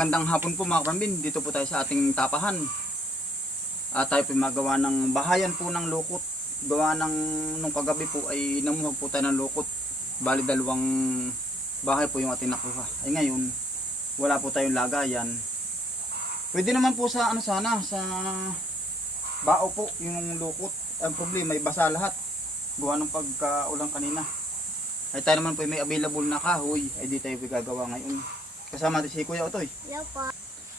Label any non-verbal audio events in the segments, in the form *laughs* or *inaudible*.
Magandang hapon po mga kapambin. Dito po tayo sa ating tapahan. At tayo po magawa ng bahayan po ng lukot. Gawa ng nung kagabi po ay namuhag po tayo ng lukot. Bali dalawang bahay po yung ating nakuha. Ay ngayon, wala po tayong lagayan. Pwede naman po sa ano sana, sa bao po yung lukot. Ang problema ay basa lahat. Gawa ng pagkaulang kanina. Ay tayo naman po may available na kahoy. Ay di tayo gagawa ngayon. Kasama natin si Kuya Otoy. Hello po.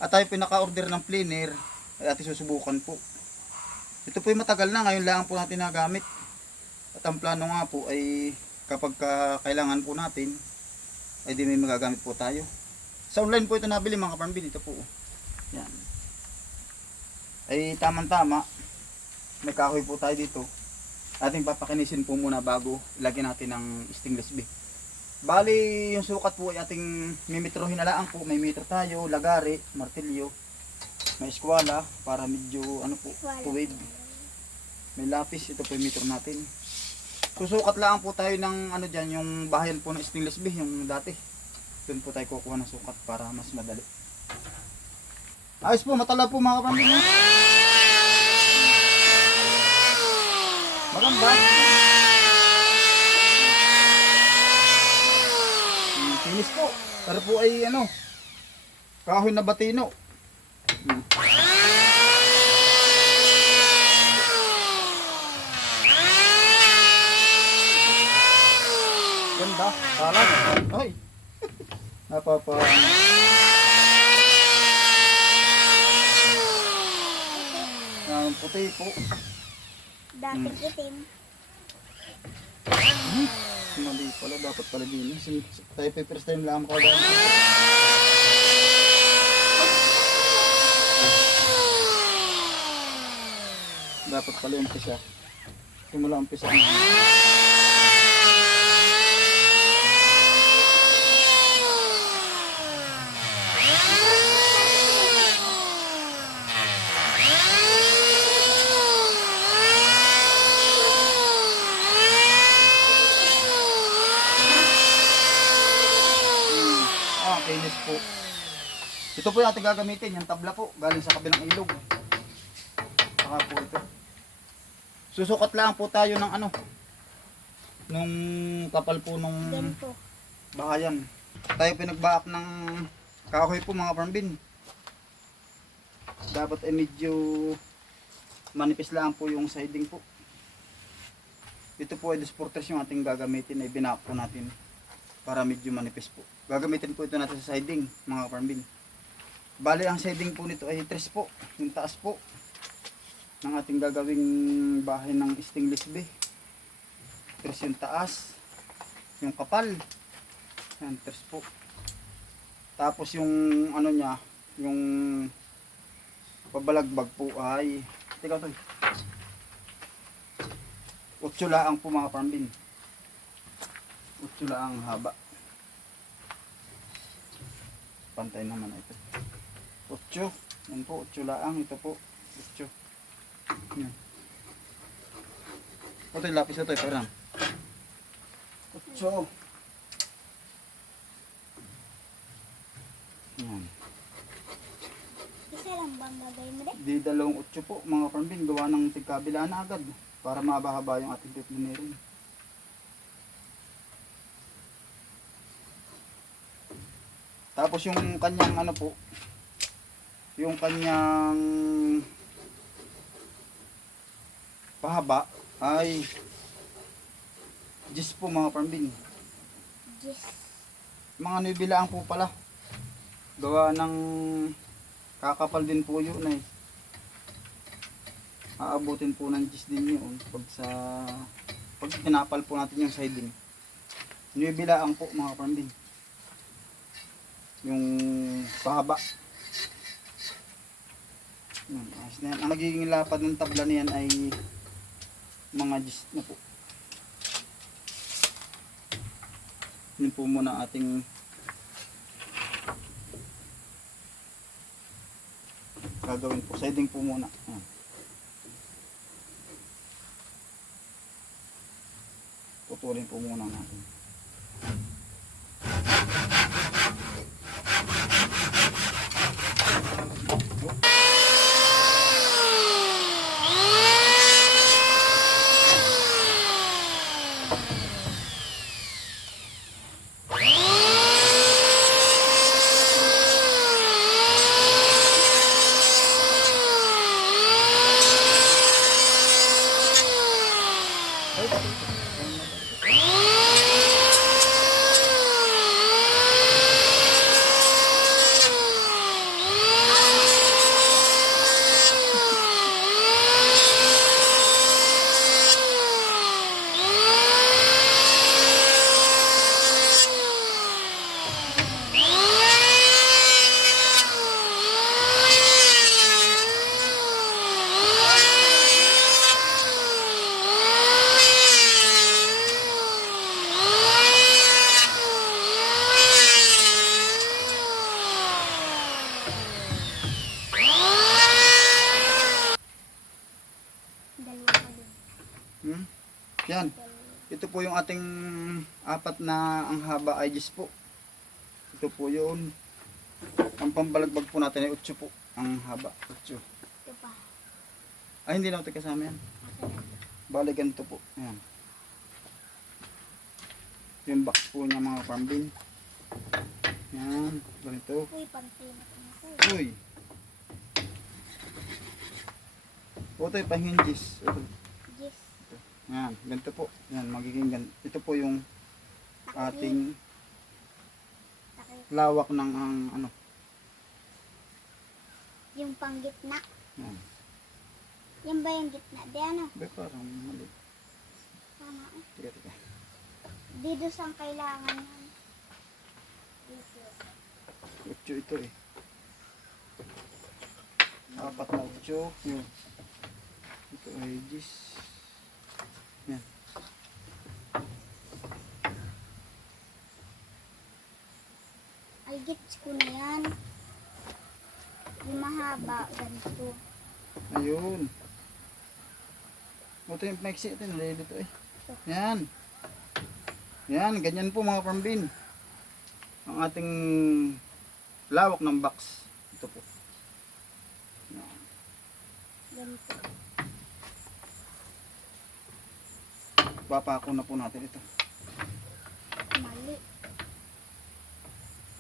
At tayo pinaka-order ng planer, ay ating susubukan po. Ito po ay matagal na, ngayon lang po natin nagamit. At ang plano nga po ay kapag ka- kailangan po natin, ay di may magagamit po tayo. Sa online po ito nabili mga kaparambin, ito po. Yan. Ay tamang-tama, may kahoy po tayo dito. Ating papakinisin po muna bago ilagyan natin ng stainless big. Bali, yung sukat po ay ating mimitrohin na lang po. May meter tayo, lagari, martilyo, may eskwala para medyo ano po, tuwid. May lapis, ito po yung meter natin. Susukat lang po tayo ng ano dyan, yung bahayan po ng stainless bih, yung dati. Doon po tayo kukuha ng sukat para mas madali. Ayos po, matala po mga kapamilya. Maganda. Hmm, Finish po. Pero po ay ano, kahoy na batino. Hmm. Ganda. Talag. Ay. *laughs* Napapa. Ang puti po. Dating itim. Mali pala. Dapat pala din. Tayo first time lang ako. Dapat pala yung umpisa. Simula umpisa. Hmm. Ah, kinis po. Ito po yung ating gagamitin, yung tabla po, galing sa kabilang ilog. Saka po ito. Susukat lang po tayo ng ano, nung kapal po nung bahayan. Tayo pinagbaak ng kahoy po mga parmbin. Dapat ay medyo manipis lang po yung siding po. Ito po ay disporters yung ating gagamitin ay binak po natin para medyo manipis po. Gagamitin po ito natin sa siding mga parmbin. Bali ang siding po nito ay tres po, yung taas po ng ating gagawing bahay ng stainless bay. Tres yung taas, yung kapal, yan, tres po. Tapos yung ano niya, yung pabalagbag po ay, teka to, utso laang po mga parmbin. Utso laang haba. Pantay naman ito. Utso, yan po, utso laang, ito po, utso. Yan. Ito yung lapis ito, parang. Utso. Yan. Isa lang bang lagay mo rin? Di dalawang utso po mga parmbin gawa ng tigkabila na agad para mabahaba yung ating pipilinerin. Tapos yung kanyang ano po, yung kanyang pahaba ay 10 po mga parmbin. Yes. Mga nibilaan po pala. Gawa ng kakapal din po yun eh. Aabutin po ng gis din yun pag sa pag tinapal po natin yung siding. Nibilaan po mga parmbin. Yung pahaba. Yan, ayos yan. Ang magiging lapad ng tabla niyan ay mga gis na po. Yun po muna ating gagawin po. Siding po muna. Ayan. Putulin po muna natin. Apat na ang haba ay po. Ito po yun. Ang pambalagbag po natin ay 8 po. Ang haba, 8. Ito pa. Ay, hindi na ito kasama yan. Bali, ganito po. Ayan. Yung box po niya mga farm bin. Yan, ganito. Uy, ko. Uy. Ito yung pang-hinges. Ito. Yan, ganito po. Yan, magiging ganito. Ito po yung ating lawak ng ang ano. Yung panggitna. Yan. Yan ba yung gitna? Di ano? Ba, parang mali. Tama eh. Tiga, tiga. Dito saan kailangan yan? Dito. Utso ito eh. Apat na utso. Yun. Ito ay gis. Yan. Ay, gets ko na yan. Yung mahaba, ganito. Ayun. Ito yung maiksi. Ito dito eh. Yan. Yan, ganyan po mga pambin. Ang ating lawak ng box. Ito po. Yan. Ganito. Papako na po natin ito. Mali.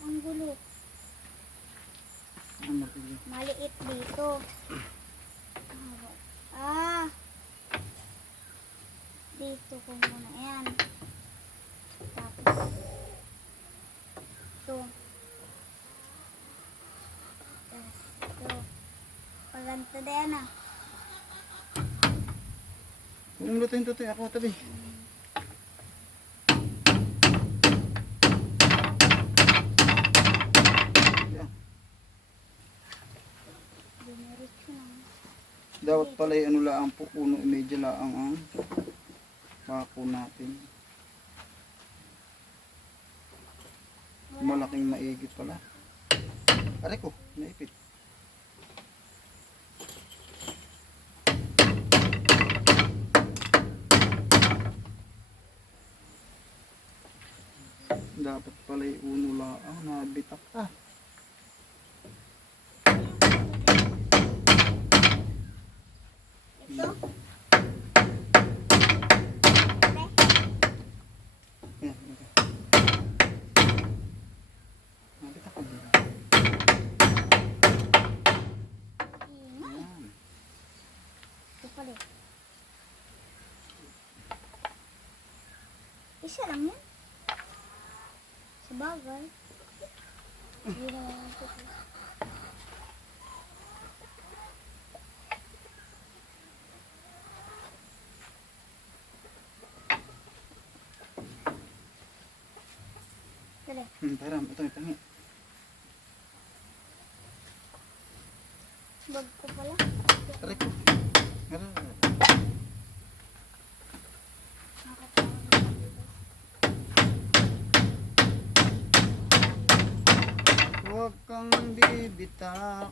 Ang gulo. Ano? Maliit dito. Ah. Dito ko muna yan. Tapos. Ito. Tapos ito. Paganto na yan ah. Kung lutuin tutoy ako tabi. Na. Dapat pala ano laang po, puno medyo laang ang pako natin. Malaking maigit pala. Aray ko, naipit. Dapat pala uno laang nabitak ah. Ito. Yan, okay. Nabitak ko dito. Yan. Ito pala. Isa lang yan. Bagay. Hindi naman. Dali. Hmm, param, ito yung tangi. Bag ko pala. Aray ko. Aray. Nakatawa na dito. Huwag kang bibitak.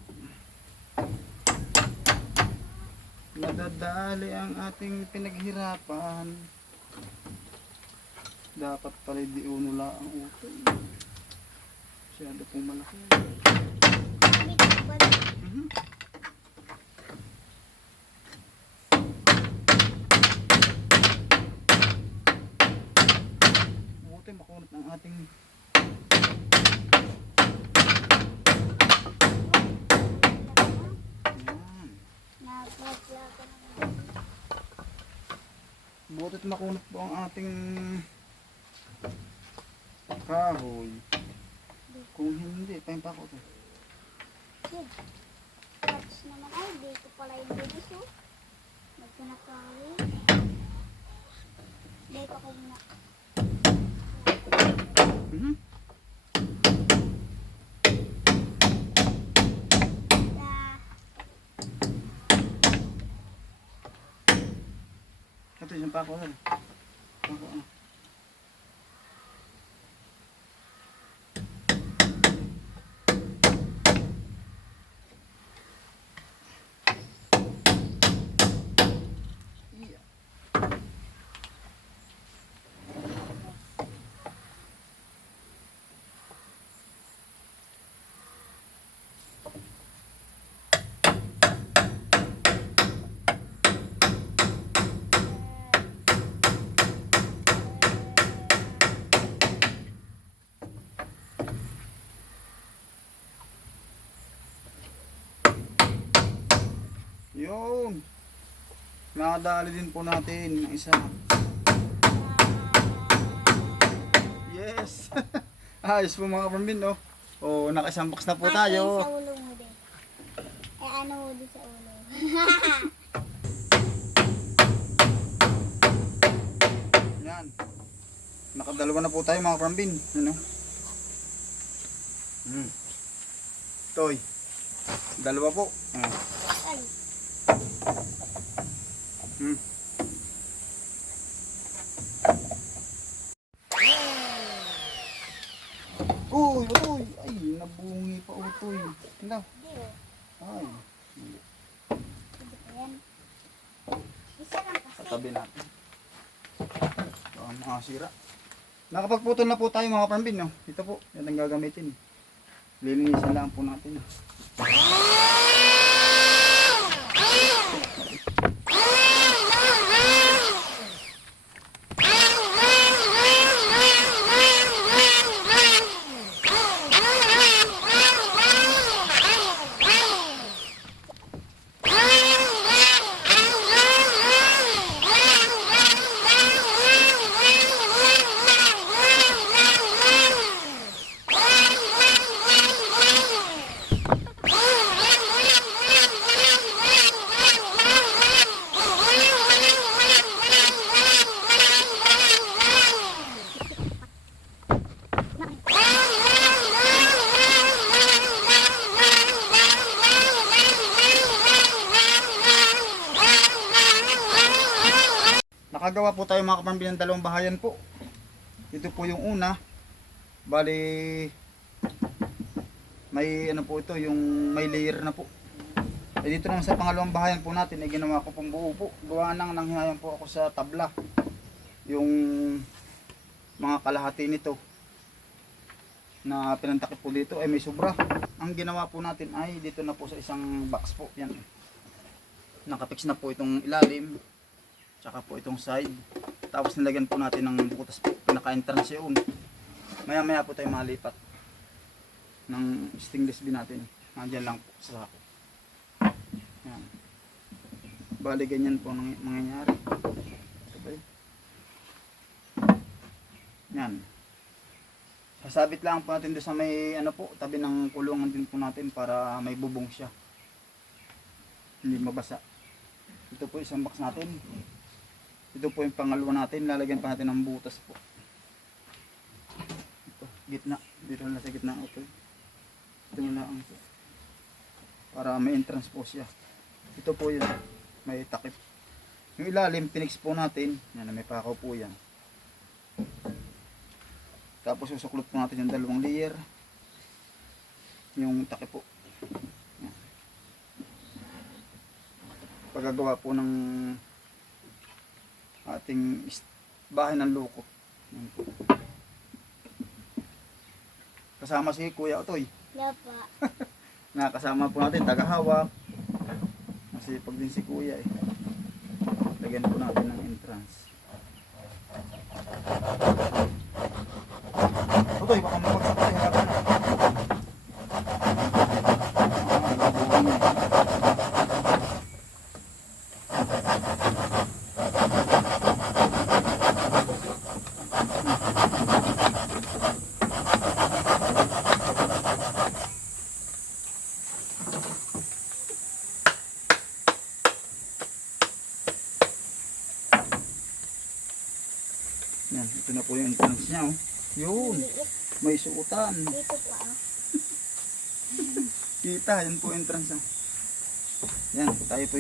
Nadadali ang ating pinaghirapan. Dapat pala di uno lang ang utol. Masyado pong malaki. Dito pala. Mhm. Buti makunat ng ating yan. Naglaga naman. Butit makunat po ang ating kahoy. Kung hindi, pahin pa ako to. Yun. Touch naman. Ay, dito pala yung bibis oh. Magpinakawi. Dito ko muna. Mhm. Na, Ito yung pako Yun. Nakadali din po natin ang isa. Yes. *laughs* Ayos po mga kapambin, no? O, nakaisang box na po Ay, tayo. Sa ulo mo din. Eh, ano mo din sa ulo? *laughs* Yan. Nakadalawa na po tayo mga kapambin. Ano? Hmm. Toy. Dalawa po. Ah. Ay, Hmm. Uy, uy, ay, nabungi pa utoy. Hala, di oh. ay, Hindi pa yan. Isa lang kasi. katabi natin. Baka makasira. Nakapagputol na po tayo mga kapambin, no? Ito po, yan ang gagamitin. Lilinisan lang po natin. Nakagawa po tayo mga kapambin ng dalawang bahayan po. Ito po yung una. Bali, may ano po ito, yung may layer na po. Eh dito naman sa pangalawang bahayan po natin, ay ginawa ko pong buo po. Gawa nang nanghihayan po ako sa tabla. Yung mga kalahati nito na pinantakip po dito ay may sobra. Ang ginawa po natin ay dito na po sa isang box po. Yan. Nakapix na po itong ilalim tsaka po itong side. Tapos nilagyan po natin ng butas pinaka-entrance yun. Maya maya po tayo malipat ng stainless bin natin. Nandyan lang po sa sako. Yan. Bali ganyan po ang mangyayari. Sabay. Yan. Sasabit lang po natin doon sa may ano po tabi ng kulungan din po natin para may bubong siya. Hindi mabasa. Ito po isang box natin ito po yung pangalawa natin. Lalagyan pa natin ng butas po. Ito, gitna. Dito na sa gitna. Okay. Ito na lang po. Para may entrance po siya. Ito po yun. May takip. Yung ilalim, pinix po natin. Yan, may pakaw po yan. Tapos susuklot po natin yung dalawang layer. Yung takip po. Pagagawa po ng ating bahay ng loko. Kasama si Kuya Otoy. Lapa. *laughs* Nakasama po natin, tagahawak. Masipag din si Kuya eh. Lagyan po natin ng entrance. Otoy, baka mabagsak tayo. Halaga na. Ah, labuhan niya. Yan, ito na po yung entrance niya oh. Yun, Liit. may suotan. Dito pa ah. Kita, yan po entrance ah. Yan, tayo po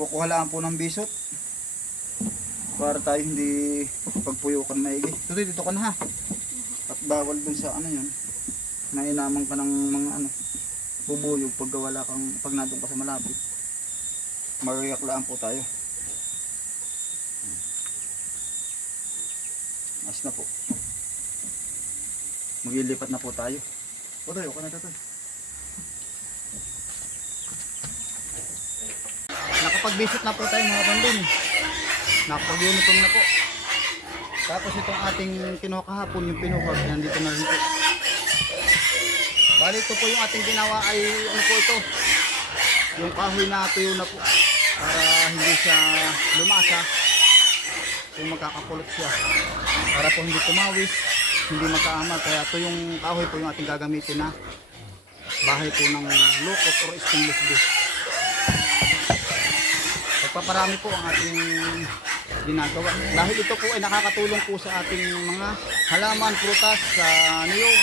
kukuha lang po ng bisot. Para tayo hindi pagpuyukan maigi. Tutoy, dito ka na ha. At bawal dun sa ano yun. Nainaman ka ng mga ano, bubuyog pag wala kang, pag natong ka sa malapit. Mariyaklaan po tayo. Mas na po. Maglilipat na po tayo. Tutoy, okay na tutoy. Nakapag-visit na po tayo mga banding. Nakapag-uniform na po. Tapos itong ating kinuha kahapon, yung pinuhag, nandito na rin po. Bali ito po yung ating ginawa ay ano po ito. yung kahoy na tuyo na po para hindi siya lumasa kung magkakakulot siya para po hindi tumawis hindi magkaamag kaya ito yung kahoy po yung ating gagamitin na bahay po ng lukot or stainless steel pagpaparami po ang ating ginagawa. Dahil ito po ay nakakatulong po sa ating mga halaman, prutas sa niyog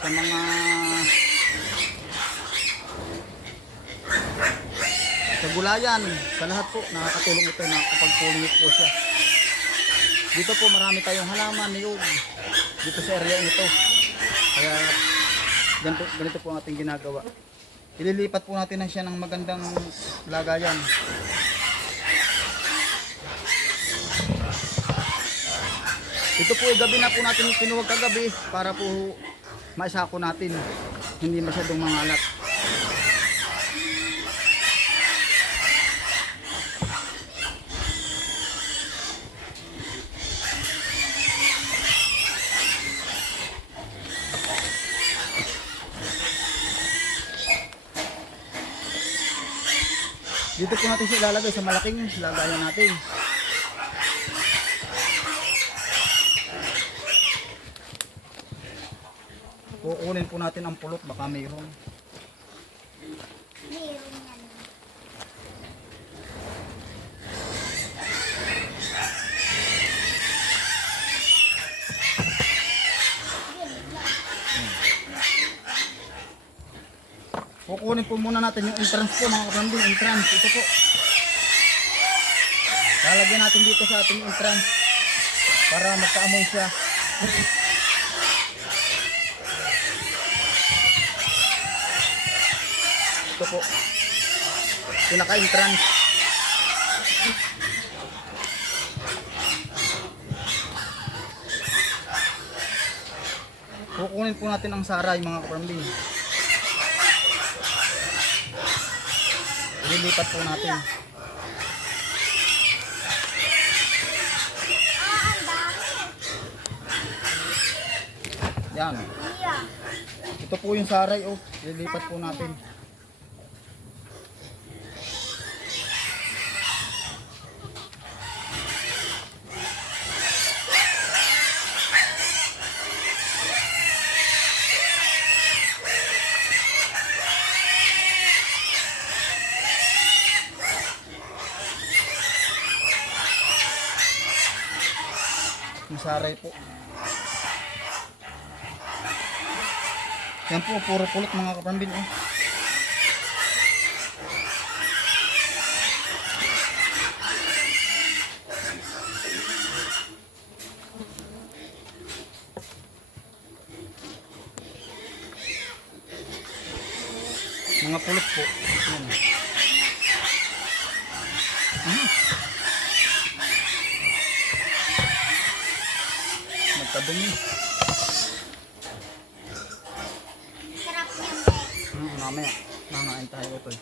sa mga sa gulayan, sa lahat po nakakatulong ito na kapag pulimit po siya. Dito po marami tayong halaman niyog dito sa area nito. Kaya ganito, ganito po ang ating ginagawa. Ililipat po natin na siya ng magandang lagayan ito po gabi na po natin pinuwag kagabi para po maisako natin hindi masyadong mangalat Dito po natin siya ilalagay sa malaking lagayan natin. Kukunin po natin ang pulot baka mayroon. Meron yan. Kukunin po muna natin yung entrance po mga kapambing. Entrance. Ito po. Lalagyan natin dito sa ating entrance para magkaamoy siya. Po. Pinaka-entrance. Kukunin po natin ang saray mga kapambing. Lilipat po natin. Yan. Ito po yung saray. Oh. Lilipat po natin. Saray po. Yan po, puro pulot mga kapambin. Oh. Mga pulot po. Yan. Ah. Magkadumi. Sarap yan, eh. Hmm, mamaya. Nangain tayo ito. eh.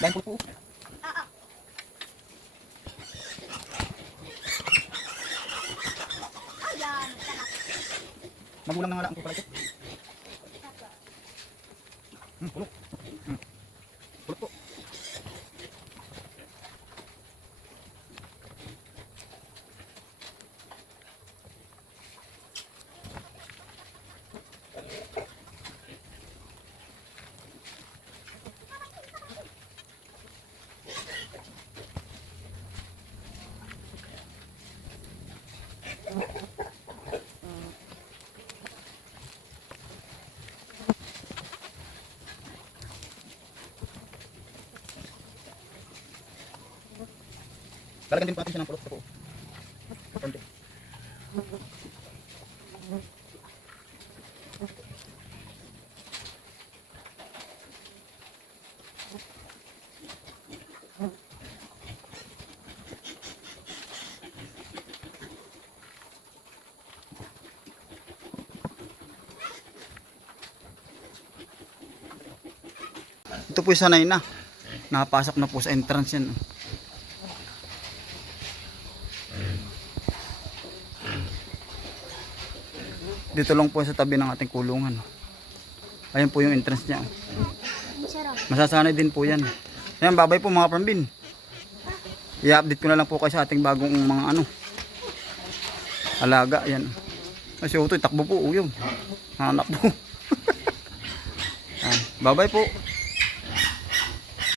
Dahil po po. Oo. Ayan, sarap. Magulang na nga lang po pala ito. Hmm, pulot. Hmm. Pulot po. Lalagyan din po natin siya ng pulot po. Konti. Ito po yung sanay na. Napasok na po sa entrance yan. Dito lang po sa tabi ng ating kulungan. Ayun po yung entrance niya. Masasanay din po yan. Ayan, babay po mga parmbin. I-update ko na lang po kayo sa ating bagong mga ano. Alaga, yan. Ay, si Utoy, takbo po, uyong. Hanap po. *laughs* Babay po.